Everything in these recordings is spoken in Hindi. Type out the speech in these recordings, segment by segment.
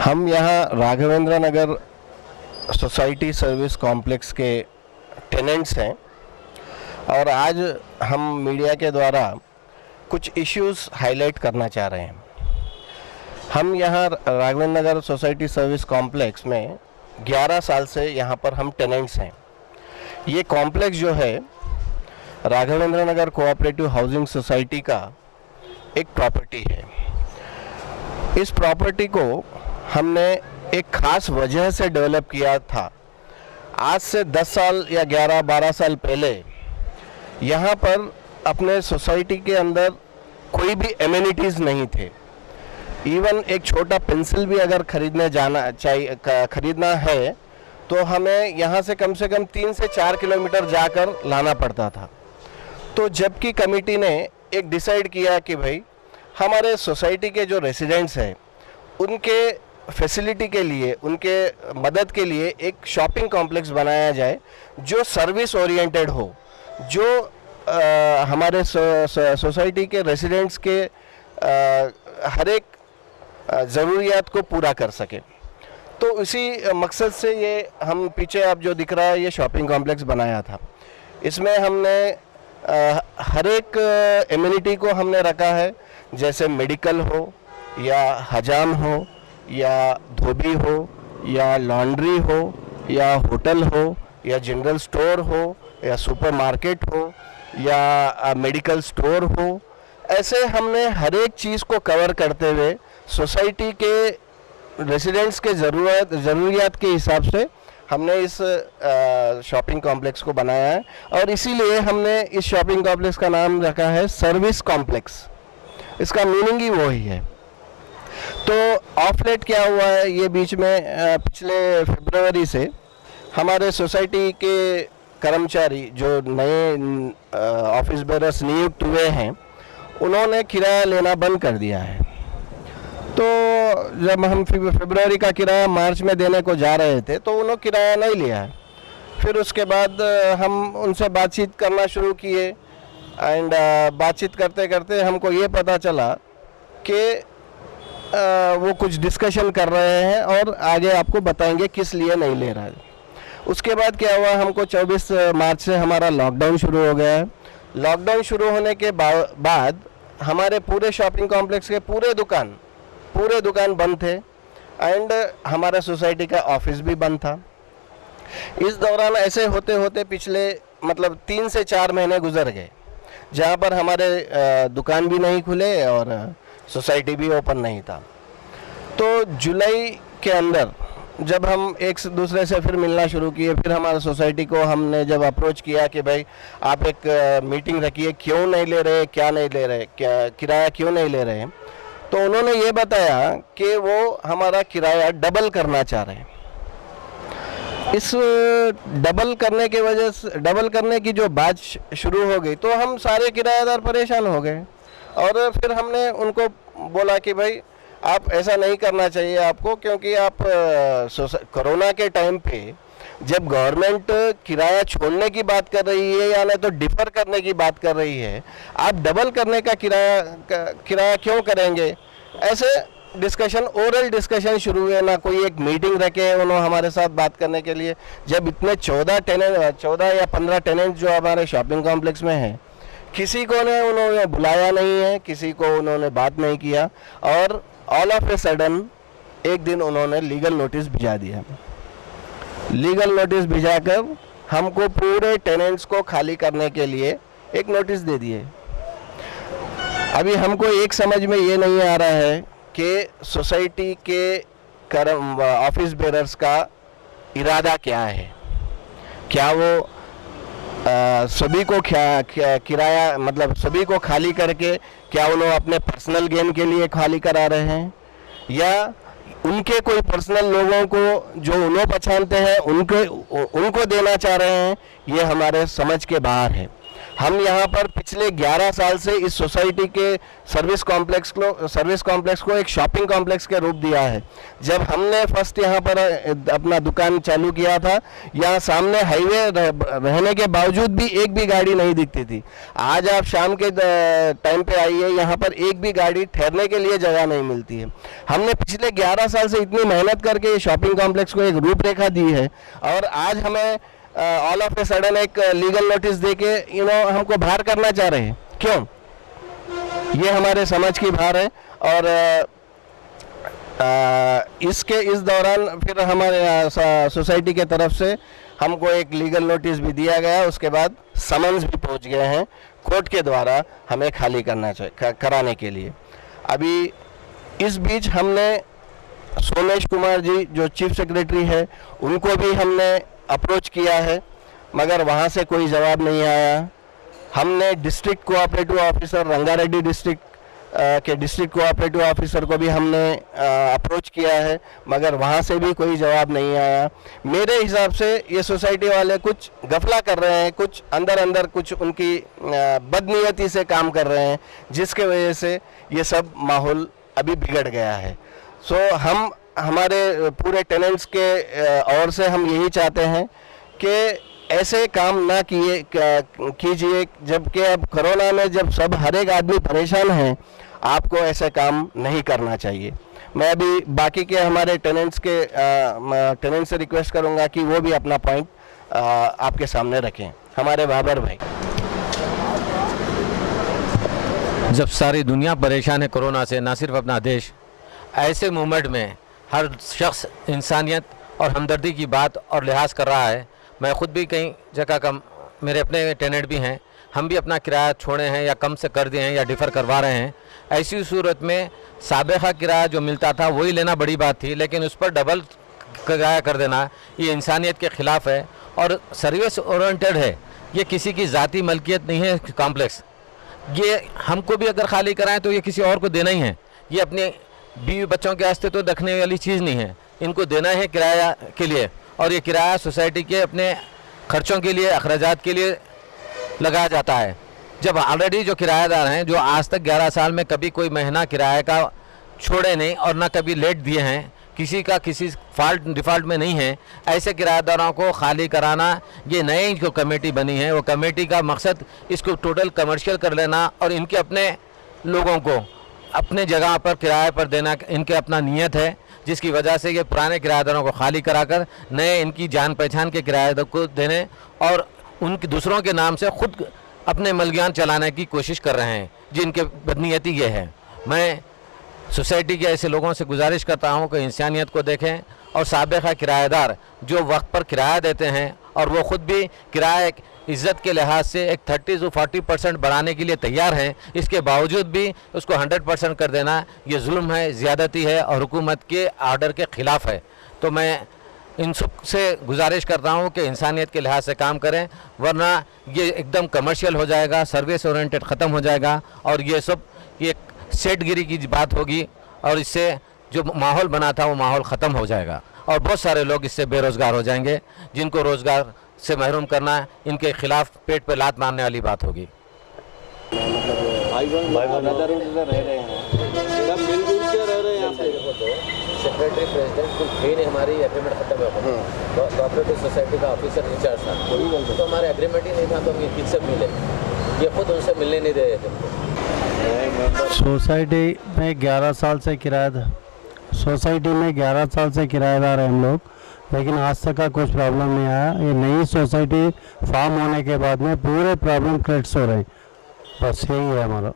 हम यहाँ राघवेंद्र नगर सोसाइटी सर्विस कॉम्प्लेक्स के टेनेंट्स हैं और आज हम मीडिया के द्वारा कुछ इश्यूज़ हाईलाइट करना चाह रहे हैं। हम यहाँ राघवेंद्र नगर सोसाइटी सर्विस कॉम्प्लेक्स में 11 साल से यहाँ पर हम टेनेंट्स हैं। ये कॉम्प्लेक्स जो है राघवेंद्र नगर कोऑपरेटिव हाउसिंग सोसाइटी का एक प्रॉपर्टी है। इस प्रॉपर्टी को हमने एक ख़ास वजह से डेवलप किया था। आज से 10 साल या 11-12 साल पहले यहाँ पर अपने सोसाइटी के अंदर कोई भी एमिनिटीज़ नहीं थे। इवन एक छोटा पेंसिल भी अगर खरीदना है तो हमें यहाँ से कम 3 से 4 किलोमीटर जाकर लाना पड़ता था। तो जबकि कमेटी ने एक डिसाइड किया कि भाई हमारे सोसाइटी के जो रेसिडेंट्स हैं उनके फैसिलिटी के लिए, उनके मदद के लिए एक शॉपिंग कॉम्प्लेक्स बनाया जाए जो सर्विस ओरिएंटेड हो, जो हमारे सोसाइटी के रेसिडेंट्स के हर एक ज़रूरियात को पूरा कर सके। तो इसी मकसद से ये हम पीछे आप जो दिख रहा है ये शॉपिंग कॉम्प्लेक्स बनाया था। इसमें हमने हर एक एमिनिटी को हमने रखा है, जैसे मेडिकल हो या हजाम हो या धोबी हो या लॉन्ड्री हो या होटल हो या जनरल स्टोर हो या सुपरमार्केट हो या मेडिकल स्टोर हो। ऐसे हमने हर एक चीज़ को कवर करते हुए सोसाइटी के रेसिडेंट्स के ज़रूरियात के हिसाब से हमने इस शॉपिंग कॉम्प्लेक्स को बनाया है और इसीलिए हमने इस शॉपिंग कॉम्प्लेक्स का नाम रखा है सर्विस कॉम्प्लेक्स। इसका मीनिंग ही वो ही है। तो ऑफ लेट क्या हुआ है, ये बीच में पिछले फरवरी से हमारे सोसाइटी के कर्मचारी जो नए ऑफिस बेरर्स नियुक्त हुए हैं उन्होंने किराया लेना बंद कर दिया है। तो जब हम फरवरी का किराया मार्च में देने को जा रहे थे तो उन्होंने किराया नहीं लिया है। फिर उसके बाद हम उनसे बातचीत करना शुरू किए एंड बातचीत करते करते हमको ये पता चला कि वो कुछ डिस्कशन कर रहे हैं और आगे आपको बताएंगे किस लिए नहीं ले रहा है। उसके बाद क्या हुआ, हमको 24 मार्च से हमारा लॉकडाउन शुरू हो गया है। लॉकडाउन शुरू होने के बाद हमारे पूरे शॉपिंग कॉम्प्लेक्स के पूरे दुकान बंद थे एंड हमारा सोसाइटी का ऑफिस भी बंद था। इस दौरान ऐसे होते होते पिछले 3 से 4 महीने गुजर गए जहाँ पर हमारे दुकान भी नहीं खुले और सोसाइटी भी ओपन नहीं था। तो जुलाई के अंदर जब हम एक दूसरे से फिर मिलना शुरू किए, फिर हमारे सोसाइटी को हमने जब अप्रोच किया कि भाई आप एक मीटिंग रखिए, क्यों नहीं ले रहे, क्या नहीं ले रहे, क्या किराया क्यों नहीं ले रहे हैं। तो उन्होंने ये बताया कि वो हमारा किराया डबल करना चाह रहे हैं। इस डबल करने की जो बात शुरू हो गई तो हम सारे किराएदार परेशान हो गए और फिर हमने उनको बोला कि भाई आप ऐसा नहीं करना चाहिए आपको, क्योंकि आप कोरोना के टाइम पे जब गवर्नमेंट किराया छोड़ने की बात कर रही है या नहीं तो डिफर करने की बात कर रही है, आप डबल करने का किराया क्यों करेंगे। ऐसे डिस्कशन, ओरल डिस्कशन शुरू हुए, ना कोई एक मीटिंग रखे उन्होंने हमारे साथ बात करने के लिए। जब इतने 14 या 15 टेनेंट जो हमारे शॉपिंग कॉम्प्लेक्स में हैं, किसी को उन्होंने बुलाया नहीं है, किसी को उन्होंने बात नहीं किया और ऑल ऑफ ए सडन एक दिन उन्होंने लीगल नोटिस भिजा दिया। लीगल नोटिस भिजाकर हमको पूरे टेनेंट्स को खाली करने के लिए एक नोटिस दे दिए। अभी हमको एक समझ में ये नहीं आ रहा है कि सोसाइटी के ऑफिस बेरर्स का इरादा क्या है। क्या वो सभी को किराया सभी को खाली करके क्या उन्होंने अपने पर्सनल गेन के लिए खाली करा रहे हैं, या उनके कोई पर्सनल लोगों को जो उन्हें पहचानते हैं उनको देना चाह रहे हैं। ये हमारे समझ के बाहर है। हम यहाँ पर पिछले 11 साल से इस सोसाइटी के सर्विस कॉम्प्लेक्स को एक शॉपिंग कॉम्प्लेक्स के रूप दिया है। जब हमने फर्स्ट यहाँ पर अपना दुकान चालू किया था, यहाँ सामने हाईवे रहने के बावजूद भी एक भी गाड़ी नहीं दिखती थी। आज आप शाम के टाइम पे आइए, यहाँ पर एक भी गाड़ी ठहरने के लिए जगह नहीं मिलती है। हमने पिछले 11 साल से इतनी मेहनत करके ये शॉपिंग कॉम्प्लेक्स को एक रूपरेखा दी है, और आज हमें ऑल ऑफ ए सडन एक लीगल नोटिस देके हमको बाहर करना चाह रहे हैं। क्यों? ये हमारे समझ की बाहर है। और इस दौरान फिर हमारे सोसाइटी के तरफ से हमको एक लीगल नोटिस भी दिया गया, उसके बाद समन्स भी पहुंच गए हैं कोर्ट के द्वारा हमें खाली कराने के लिए। अभी इस बीच हमने सोमेश कुमार जी जो चीफ सेक्रेटरी है, उनको भी हमने अप्रोच किया है, मगर वहाँ से कोई जवाब नहीं आया। हमने district cooperative officer Rangareddy district के डिस्ट्रिक्ट कोऑपरेटिव ऑफिसर को भी हमने अप्रोच किया है, मगर वहाँ से भी कोई जवाब नहीं आया। मेरे हिसाब से ये सोसाइटी वाले कुछ गफला कर रहे हैं, कुछ अंदर कुछ उनकी बदनीयती से काम कर रहे हैं, जिसके वजह से ये सब माहौल अभी बिगड़ गया है। सो हम हमारे पूरे टेनेंट्स के ओर से हम यही चाहते हैं कि ऐसे काम ना कीजिए, जबकि अब कोरोना में जब सब हर एक आदमी परेशान है, आपको ऐसे काम नहीं करना चाहिए। मैं अभी बाकी के हमारे टेनेंट्स से रिक्वेस्ट करूंगा कि वो भी अपना पॉइंट आपके सामने रखें। हमारे बाबर भाई, जब सारी दुनिया परेशान है कोरोना से, ना सिर्फ अपना देश, ऐसे मूवमेंट में हर शख्स इंसानियत और हमदर्दी की बात और लिहाज कर रहा है। मैं ख़ुद भी कई जगह का, मेरे अपने टेनेंट भी हैं, हम भी अपना किराया छोड़े हैं या कम से कर दिए हैं या डिफ़र करवा रहे हैं। ऐसी सूरत में साबिक़ा किराया जो मिलता था वही लेना बड़ी बात थी, लेकिन उस पर डबल किराया कर देना ये इंसानियत के ख़िलाफ़ है और सर्विस ओरिएंटेड है। ये किसी की ज़ाती मलकियत नहीं है कॉम्प्लेक्स। ये हमको भी अगर खाली कराएं तो ये किसी और को देना ही है। ये अपने बीवी बच्चों के वास्ते तो रखने वाली चीज़ नहीं है, इनको देना है किराया के लिए, और ये किराया सोसाइटी के अपने खर्चों के लिए, अखराजात के लिए लगाया जाता है। जब ऑलरेडी जो किराएदार हैं, जो आज तक 11 साल में कभी कोई महीना किराए का छोड़े नहीं और ना कभी लेट दिए हैं, किसी का किसी डिफ़ॉल्ट में नहीं है, ऐसे किराएदारों को खाली कराना, ये नई जो कमेटी बनी है वो कमेटी का मकसद इसको टोटल कमर्शियल कर लेना और इनके अपने लोगों को अपने जगह पर किराए पर देना इनके अपना नियत है, जिसकी वजह से ये पुराने किराएदारों को खाली कराकर नए इनकी जान पहचान के किराएदार को देने और उनके दूसरों के नाम से खुद अपने मलगियान चलाने की कोशिश कर रहे हैं, जिनके बदनीयती ये है। मैं सोसाइटी के ऐसे लोगों से गुजारिश करता हूं कि इंसानियत को देखें और साबिक़ा किराएदार जो वक्त पर किराया देते हैं और वो ख़ुद भी किराए इज़्ज़त के लिहाज से एक 30 से 40% बढ़ाने के लिए तैयार हैं, इसके बावजूद भी उसको 100% कर देना ये जुल्म है, ज़्यादती है और हुकूमत के आर्डर के ख़िलाफ़ है। तो मैं इन सब से गुजारिश करता हूँ कि इंसानियत के लिहाज से काम करें, वरना ये एकदम कमर्शियल हो जाएगा, सर्विस ओरिएंटेड ख़त्म हो जाएगा और ये सब ये सेठगिरी की बात होगी और इससे जो माहौल बना था वो माहौल ख़त्म हो जाएगा और बहुत सारे लोग इससे बेरोज़गार हो जाएंगे, जिनको रोज़गार से महरूम करना इनके खिलाफ पेट पे लात मारने वाली बात होगी। सेक्रेटरी प्रेसिडेंट कुल थे नहीं, हमारी एग्रीमेंट खत्म हो गया, कोऑपरेटिव सोसाइटी का ऑफिसर इंचार्ज था, तो हमारे एग्रीमेंट ही नहीं था, तो हम किससे मिले, ये खुद उनसे मिलने नहीं दे रहे थे। सोसाइटी में 11 साल से किराएदार हैं हम लोग, लेकिन आज तक का कुछ प्रॉब्लम नहीं आया। ये नई सोसाइटी फॉर्म होने के बाद में पूरे प्रॉब्लम क्रिएट्स हो रहे हैं, बस यही है हमारा।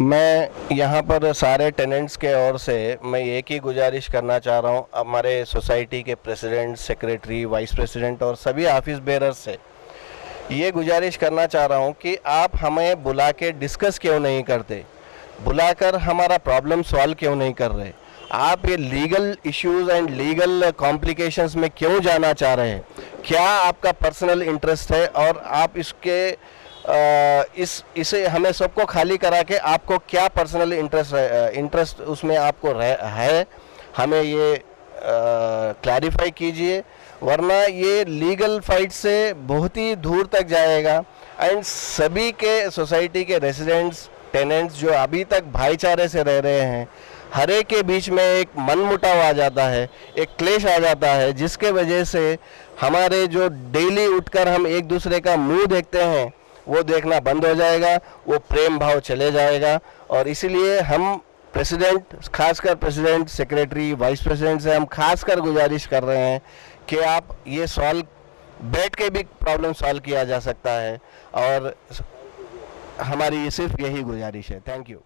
मैं यहाँ पर सारे टेनेंट्स के ओर से मैं एक ही गुजारिश करना चाह रहा हूँ हमारे सोसाइटी के प्रेसिडेंट, सेक्रेटरी, वाइस प्रेसिडेंट और सभी ऑफिस बेरर्स से ये गुजारिश करना चाह रहा हूँ कि आप हमें बुला के डिस्कस क्यों नहीं करते, बुलाकर हमारा प्रॉब्लम सॉल्व क्यों नहीं कर रहे। आप ये legal issues and legal complications में क्यों जाना चाह रहे हैं? क्या आपका पर्सनल इंटरेस्ट है और आप इसे हमें सबको खाली करा के आपको क्या पर्सनल इंटरेस्ट उसमें आपको है, हमें ये क्लैरिफाई कीजिए। वरना ये लीगल फाइट से बहुत ही दूर तक जाएगा। एंड सभी के सोसाइटी के रेसिडेंट्स टेनेंट्स जो अभी तक भाईचारे से रह रहे हैं, हर एक के बीच में एक मनमुटाव आ जाता है, एक क्लेश आ जाता है, जिसके वजह से हमारे जो डेली उठकर हम एक दूसरे का मुंह देखते हैं वो देखना बंद हो जाएगा, वो प्रेम भाव चले जाएगा। और इसीलिए हम प्रेसिडेंट, खासकर प्रेसिडेंट, सेक्रेटरी, वाइस प्रेसिडेंट से हम खासकर गुजारिश कर रहे हैं कि आप ये सॉल्व, बैठ के भी प्रॉब्लम सॉल्व किया जा सकता है, और हमारी सिर्फ यही गुजारिश है। Thank you.